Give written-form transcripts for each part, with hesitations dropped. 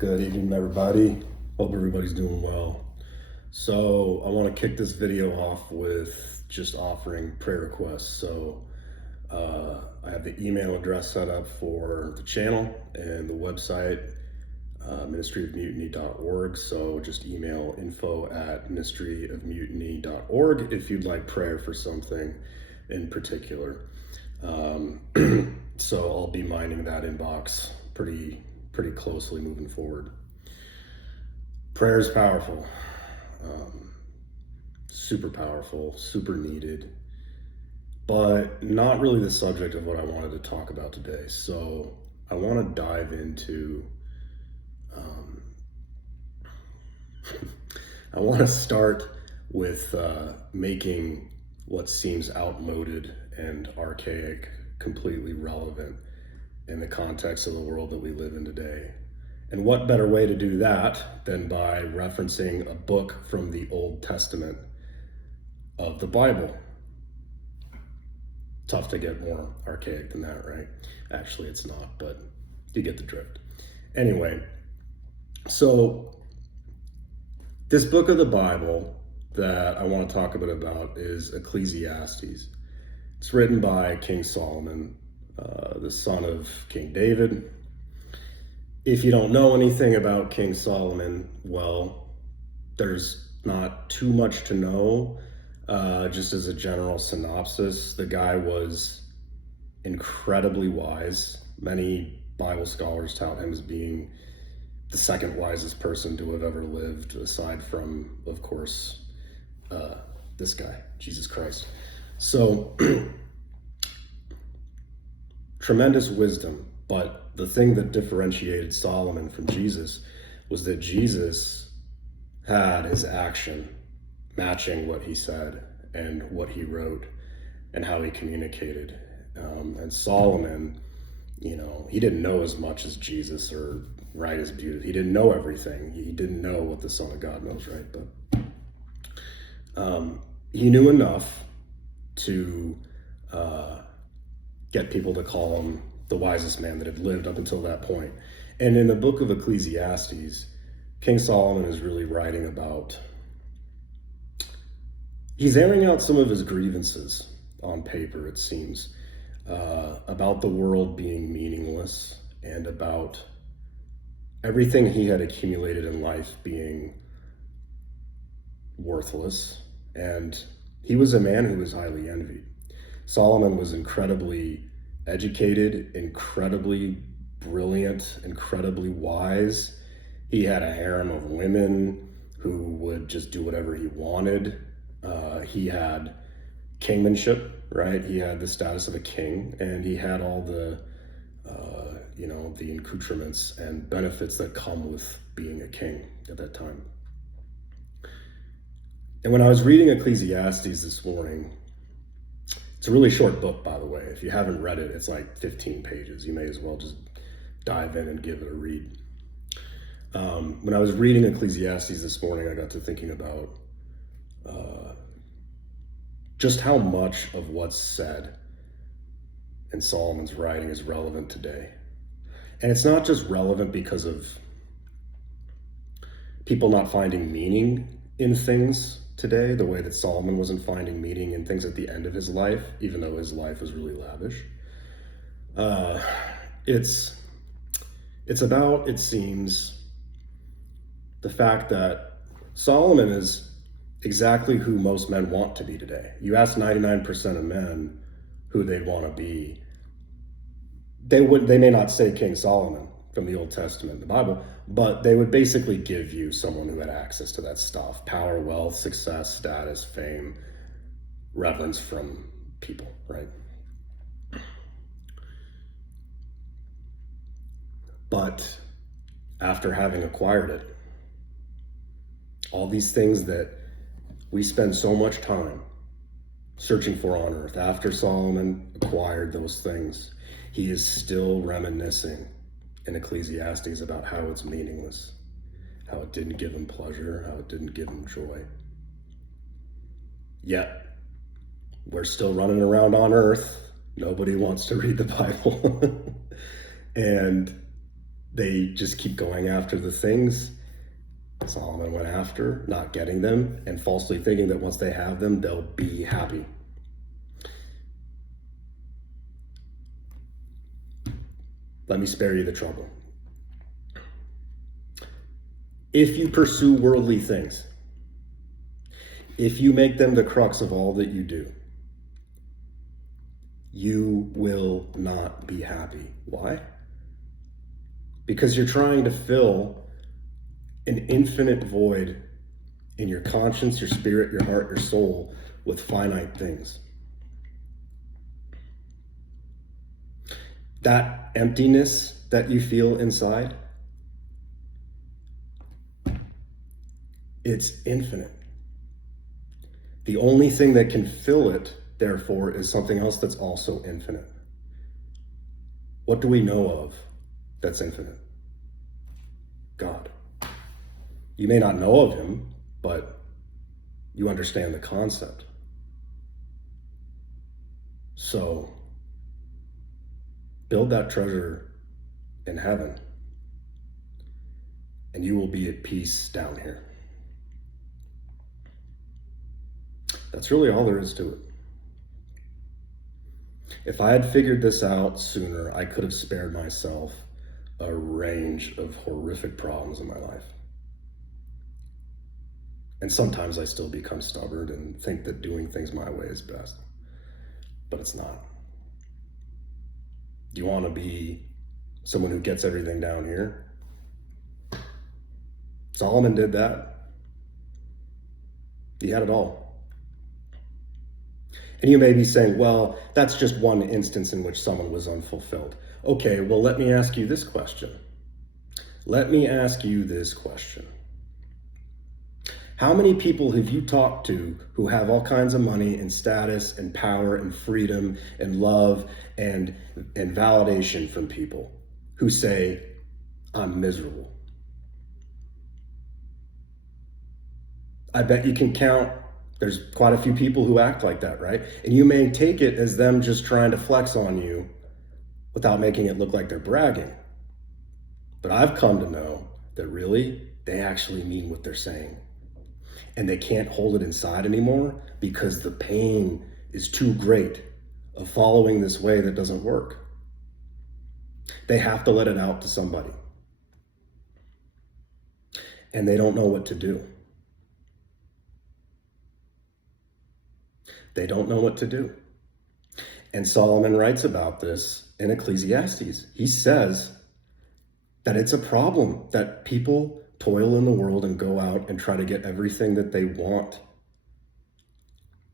Good evening, everybody. Hope everybody's doing well. So I want to kick this video off with just offering prayer requests. So I have the email address set up for the channel and the website, ministryofmutiny.org. So just email info@ministryofmutiny.org if you'd like prayer for something in particular. So I'll be minding that inbox pretty closely moving forward. Prayer is powerful, super powerful, super needed, but not really the subject of what I wanted to talk about today. So I want to dive into, I want to start with making what seems outmoded and archaic completely relevant in the context of the world that we live in today. And what better way to do that than by referencing a book from the Old Testament of the Bible? Tough to get more archaic than that, right? Actually, it's not, but you get the drift. Anyway, so this book of the Bible that I want to talk a bit about is Ecclesiastes. It's written by King Solomon, the son of King David. If you don't know anything about King Solomon, well, there's not too much to know. Just as a general synopsis, the guy was incredibly wise. Many Bible scholars tout him as being the second wisest person to have ever lived, aside from, of course, this guy, Jesus Christ. So, tremendous wisdom, but the thing that differentiated Solomon from Jesus was that Jesus had his action matching what he said and what he wrote and how he communicated. And Solomon, he didn't know as much as Jesus or write as beautiful. He didn't know everything. He didn't know what the Son of God knows, right? But he knew enough to get people to call him the wisest man that had lived up until that point. And in the book of Ecclesiastes, King Solomon is really writing about, he's airing out some of his grievances on paper, it seems, about the world being meaningless and about everything he had accumulated in life being worthless. And he was a man who was highly envied. Solomon was incredibly educated, incredibly brilliant, incredibly wise. He had a harem of women who would just do whatever he wanted. He had kingmanship, right? He had the status of a king, and he had all the, the accoutrements and benefits that come with being a king at that time. And when I was reading Ecclesiastes this morning, it's a really short book, by the way. If you haven't read it, it's like 15 pages. You may as well just dive in and give it a read. When I was reading Ecclesiastes this morning, I got to thinking about just how much of what's said in Solomon's writing is relevant today. And it's not just relevant because of people not finding meaning in things today, the way that Solomon wasn't finding meaning in things at the end of his life, even though his life was really lavish. It's about, it seems, the fact that Solomon is exactly who most men want to be today. You ask 99% of men who they'd want to be, they may not say King Solomon from the Old Testament, the Bible, but they would basically give you someone who had access to that stuff: power, wealth, success, status, fame, reverence from people, right? But after having acquired it, all these things that we spend so much time searching for on earth, after Solomon acquired those things, he is still reminiscing in Ecclesiastes about how it's meaningless, how it didn't give him pleasure, how it didn't give him joy. Yet, we're still running around on earth. Nobody wants to read the Bible. And they just keep going after the things Solomon went after, not getting them, and falsely thinking that once they have them, they'll be happy. Let me spare you the trouble. If you pursue worldly things, if you make them the crux of all that you do, you will not be happy. Why? Because you're trying to fill an infinite void in your conscience, your spirit, your heart, your soul with finite things. That emptiness that you feel inside, it's infinite. The only thing that can fill it, therefore, is something else that's also infinite. What do we know of that's infinite? God. You may not know of him, but you understand the concept. So, build that treasure in heaven, and you will be at peace down here. That's really all there is to it. If I had figured this out sooner, I could have spared myself a range of horrific problems in my life. And sometimes I still become stubborn and think that doing things my way is best, but it's not. Do you want to be someone who gets everything down here? Solomon did that. He had it all. And you may be saying, well, that's just one instance in which someone was unfulfilled. Okay, well, let me ask you this question. How many people have you talked to who have all kinds of money and status and power and freedom and love and validation from people who say, I'm miserable? I bet you can count. There's quite a few people who act like that, right? And you may take it as them just trying to flex on you without making it look like they're bragging. But I've come to know that really, they actually mean what they're saying. And they can't hold it inside anymore because the pain is too great of following this way that doesn't work. They have to let it out to somebody. And they don't know what to do. They don't know what to do. And Solomon writes about this in Ecclesiastes. He says that it's a problem that people toil in the world and go out and try to get everything that they want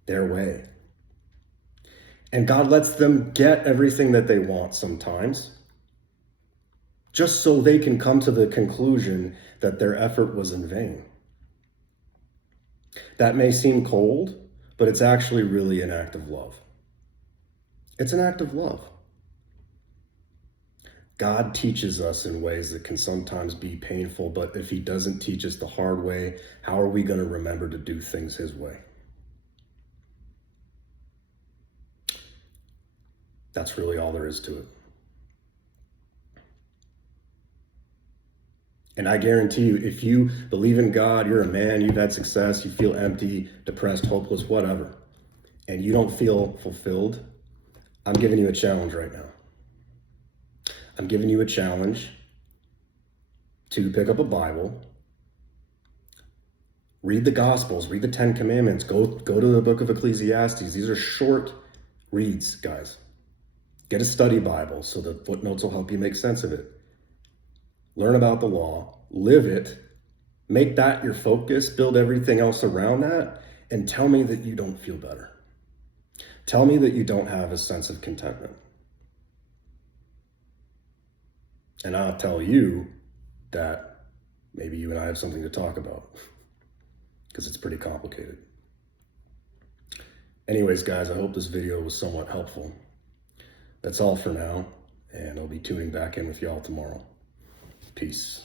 their way. And God lets them get everything that they want sometimes, just so they can come to the conclusion that their effort was in vain. That may seem cold, but it's actually really an act of love. It's an act of love. God teaches us in ways that can sometimes be painful, but if he doesn't teach us the hard way, how are we going to remember to do things his way? That's really all there is to it. And I guarantee you, if you believe in God, you're a man, you've had success, you feel empty, depressed, hopeless, whatever, and you don't feel fulfilled, I'm giving you a challenge right now. I'm giving you a challenge to pick up a Bible, read the Gospels, read the 10 Commandments, go to the book of Ecclesiastes. These are short reads, guys. Get a study Bible so the footnotes will help you make sense of it. Learn about the law, live it, make that your focus, build everything else around that, and tell me that you don't feel better. Tell me that you don't have a sense of contentment. And I'll tell you that maybe you and I have something to talk about because it's pretty complicated. Anyways, guys, I hope this video was somewhat helpful. That's all for now, and I'll be tuning back in with y'all tomorrow. Peace.